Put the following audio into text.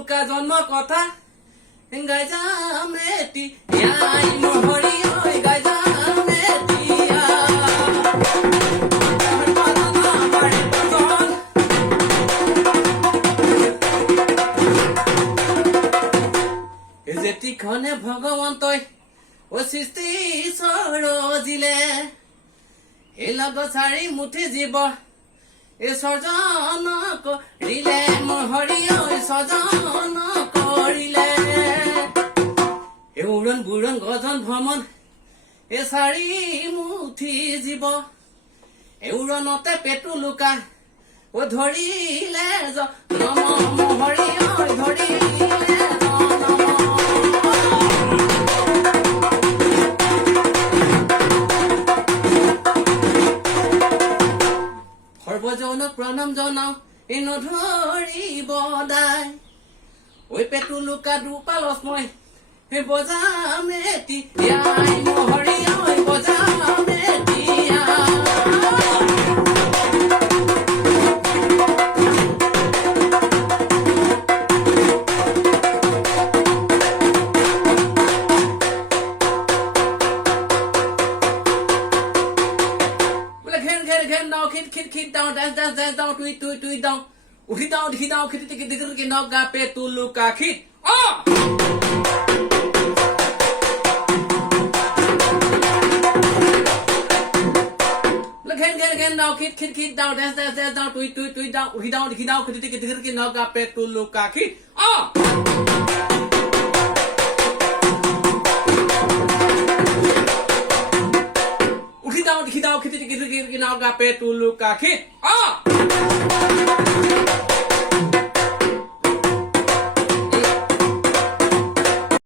লুকা জন্ম কথা গাই যাম এটি আই মহৰি ঐ গাই যাম এতিয়া যেতিখনে ভগৱন্তই সৃষ্টি সৰজিলে এই লগত চাৰি মুঠি জীৱ এই সৰ্জন কৰিলে মহৰি ঐ সৰ্জন কৰিলে এই উৰণ বুৰণ গজন ভ্ৰমণ এই চাৰি মুঠি জীৱ এই উৰণতে পেটু লুকা ও ধৰিলে নম মহৰি ঐ ধৰিলে সৰ্বজনক প্ৰণাম জনাও এই নধৰিব দাই ঐ পেটু লুকা দুপালসময় এই বজাম এতিয়াই মহৰি ঐ বজাম এতিয়া ঘেন দাও খিট দাও দাস দাও তুই দাও উঠি দাও খিটি নাও গা পেটু লুকা খিট ঘেন দাও খিট দাও দাস দাও তুই দাও উঠি দাও খিটি নাও গা পেটু লুকা খিট উঠি দাও খিটি নাও গা পেটু লুকা খিট